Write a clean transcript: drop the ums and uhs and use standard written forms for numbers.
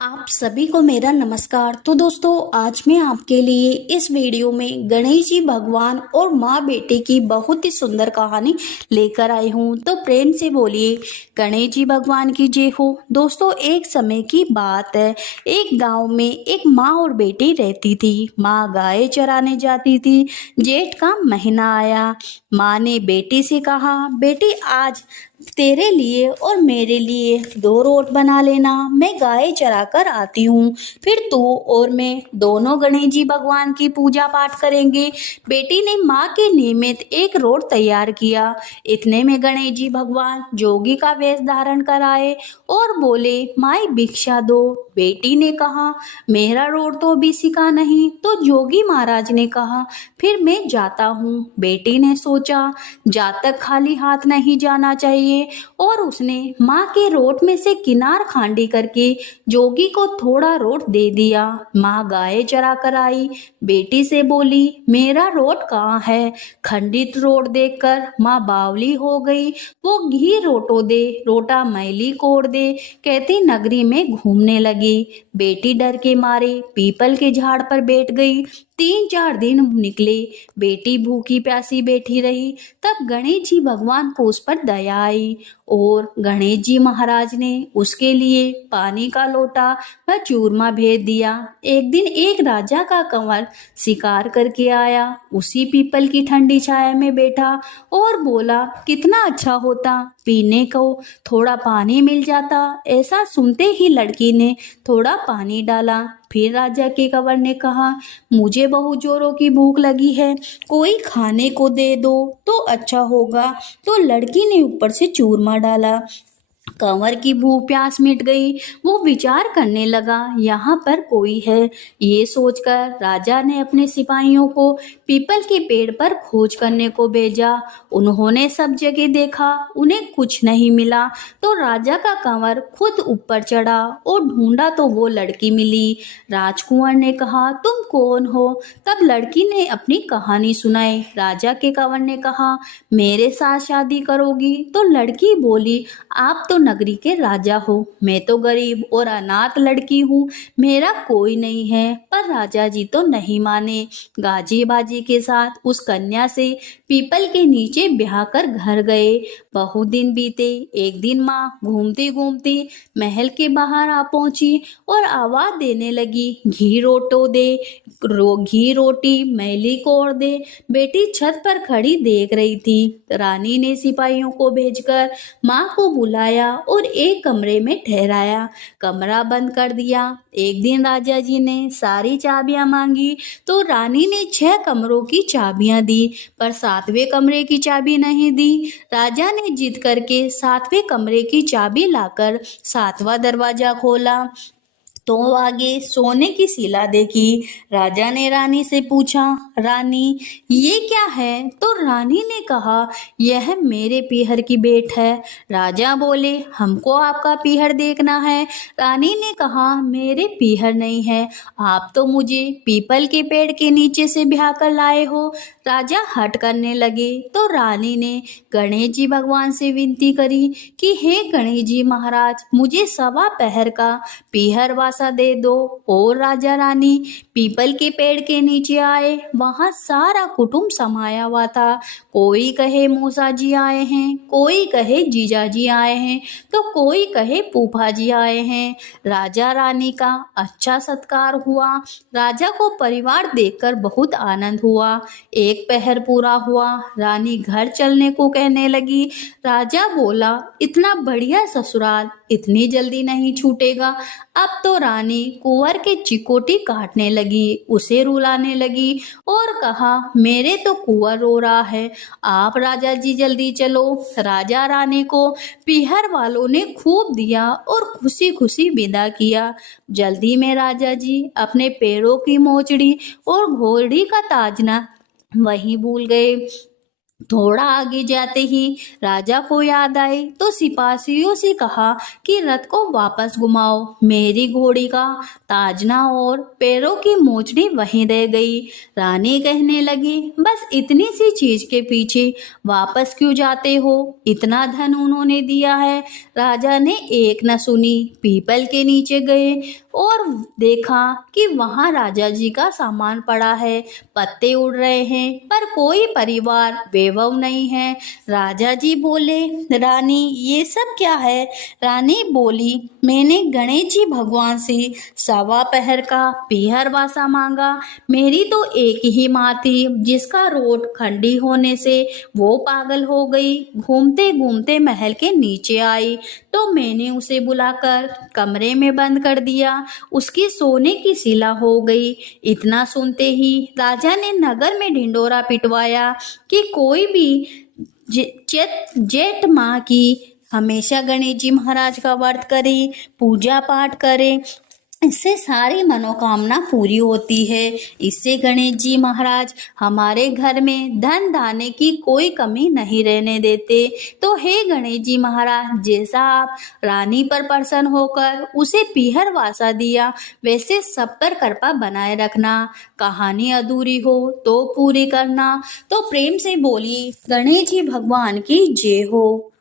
आप सभी को मेरा नमस्कार। तो दोस्तों, आज मैं आपके लिए इस वीडियो में गणेश जी भगवान और माँ बेटे की बहुत ही सुंदर कहानी लेकर आई हूँ। तो प्रेम से बोलिए गणेश जी भगवान की जय हो। दोस्तों, एक समय की बात है। एक गांव में एक माँ और बेटी रहती थी। माँ गाय चराने जाती थी। जेठ का महीना आया। माँ ने बेटी से कहा, बेटी आज तेरे लिए और मेरे लिए 2 रोट बना लेना। मैं गाय चरा कर आती हूँ, फिर तू और मैं दोनों गणेश जी भगवान की पूजा पाठ करेंगे। बेटी ने माँ के निमित्त एक रोट तैयार किया। इतने में गणेश जी भगवान जोगी का वेश धारण कर आए और बोले, माई भिक्षा दो। बेटी ने कहा, मेरा रोट तो अभी सीखा नहीं। तो जोगी महाराज ने कहा, फिर मैं जाता हूँ। बेटी ने सोचा, जातक खाली हाथ नहीं जाना चाहिए, और उसने माँ के रोट में से किनार खांडी करके जोगी को थोड़ा रोट दे दिया। माँ गाय चरा कर आई। बेटी से बोली, मेरा रोट कहाँ है? खंडित रोट देखकर माँ बावली हो गई। वो घी रोटो दे, रोटा मैली कोड़ दे, कहती नगरी में घूमने लगी। बेटी डर के मारे पीपल के झाड़ पर बैठ गई। 3-4 दिन निकले। बेटी भूखी प्यासी बैठी रही। तब गणेश जी भगवान को उस पर दया आई और गणेश जी महाराज ने उसके लिए पानी का लोटा व चूरमा भेज दिया। एक दिन एक राजा का कंवर शिकार करके आया। उसी पीपल की ठंडी छाया में बैठा और बोला, कितना अच्छा होता पीने को थोड़ा पानी मिल जाता। ऐसा सुनते ही लड़की ने थोड़ा पानी डाला। फिर राजा के कंवर ने कहा, मुझे बहुत जोरों की भूख लगी है, कोई खाने को दे दो तो अच्छा होगा। तो लड़की ने ऊपर से चूरमा डाला। कंवर की भूख प्यास मिट गई। वो विचार करने लगा, यहाँ पर कोई है। ये सोचकर राजा ने अपने सिपाहियों को पीपल के पेड़ पर खोज करने को भेजा। उन्होंने सब जगह देखा, उन्हें कुछ नहीं मिला। तो राजा का कंवर खुद ऊपर चढ़ा और ढूंढा तो वो लड़की मिली। राजकुंवर ने कहा, तुम कौन हो? तब लड़की ने अपनी कहानी सुनाई। राजा के कंवर ने कहा, मेरे साथ शादी करोगी? तो लड़की बोली, आप तो नगरी के राजा हो, मैं तो गरीब और अनाथ लड़की हूँ, मेरा कोई नहीं है। पर राजा जी तो नहीं माने। गाजी बाजी के साथ उस कन्या से पीपल के नीचे ब्याह कर घर गए। बहुत दिन बीते। एक दिन माँ घूमती घूमती महल के बाहर आ पहुंची और आवाज देने लगी, घी रोटो दे, घी रोटी मैली कोड़ दे। बेटी छत पर खड़ी देख रही थी। रानी ने सिपाहियों को भेजकर माँ को बुलाया और एक कमरे में ठहराया। कमरा बंद कर दिया। एक दिन राजा जी ने सारी चाबियां मांगी तो रानी ने 6 कमरों की चाबियां दी, पर 7वें कमरे की चाबी नहीं दी। राजा ने जिद करके 7वें कमरे की चाबी लाकर 7वां दरवाजा खोला तो आगे सोने की शिला देखी। राजा ने रानी से पूछा, रानी ये क्या है? तो रानी ने कहा, यह मेरे पीहर की भेंट है। राजा बोले, हमको आपका पीहर देखना है। रानी ने कहा, मेरे पीहर नहीं है, आप तो मुझे पीपल के पेड़ के नीचे से ब्याह कर लाए हो। राजा हट करने लगे तो रानी ने गणेश जी भगवान से विनती करी कि हे गणेश जी महाराज, मुझे 1.25 पहर का पीहर वासा दे दो। और राजा रानी पीपल के पेड़ के नीचे आए। वहां सारा कुटुंब समाया हुआ था। कोई कहे मौसा जी आए हैं, कोई कहे जीजा जी आए हैं, तो कोई कहे फूफा जी आए हैं। राजा रानी का अच्छा सत्कार हुआ। राजा को परिवार देखकर बहुत आनंद हुआ। एक पहर पूरा हुआ। रानी घर चलने को कहने लगी। राजा बोला, इतना बढ़िया ससुराल इतनी जल्दी नहीं छूटेगा। अब तो रानी कुंवर के चिकोटी काटने लगी, उसे रुलाने लगी और कहा, मेरे तो कुंवर रो रहा है, आप राजा जी जल्दी चलो। राजा रानी को पीहर वालों ने खूब दिया और खुशी खुशी विदा किया। जल्दी में राजा जी अपने पैरों की मोचड़ी और घोड़ी का ताजना वहीं भूल गए। थोड़ा आगे जाते ही राजा को याद आई तो सिपाहियों से कहा कि रथ को वापस घुमाओ, मेरी घोड़ी का ताजना और पैरों की मोचड़ी वहीं रह गई। रानी कहने लगी, बस इतनी सी चीज के पीछे वापस क्यों जाते हो, इतना धन उन्होंने दिया है। राजा ने एक न सुनी, पीपल के नीचे गए और देखा कि वहां राजा जी का सामान पड़ा है, पत्ते उड़ रहे हैं पर कोई परिवार वैभव नहीं है। राजा जी बोले, रानी ये सब क्या है। रानी बोली, मैंने गणेश जी भगवान से सवा पहर का पीहर वासा मांगा। मेरी तो एक ही माँ थी जिसका रोट खंडी होने से वो पागल हो गई। घूमते घूमते महल के नीचे आई तो मैंने उसे बुलाकर कमरे में बंद कर दिया, उसकी सोने की शिला हो गई। इतना सुनते ही राजा ने नगर में ढिंडोरा पिटवाया कि कोई भी जेठ माह की हमेशा गणेश जी महाराज का व्रत करे, पूजा पाठ करे, इससे सारी मनोकामना पूरी होती है। इससे गणेश जी महाराज हमारे घर में धन धान्य की कोई कमी नहीं रहने देते। तो हे गणेश जी महाराज, जैसा आप रानी पर प्रसन्न होकर उसे पीहर वासा दिया, वैसे सब पर कृपा बनाए रखना। कहानी अधूरी हो तो पूरी करना। तो प्रेम से बोलिए गणेश जी भगवान की जय हो।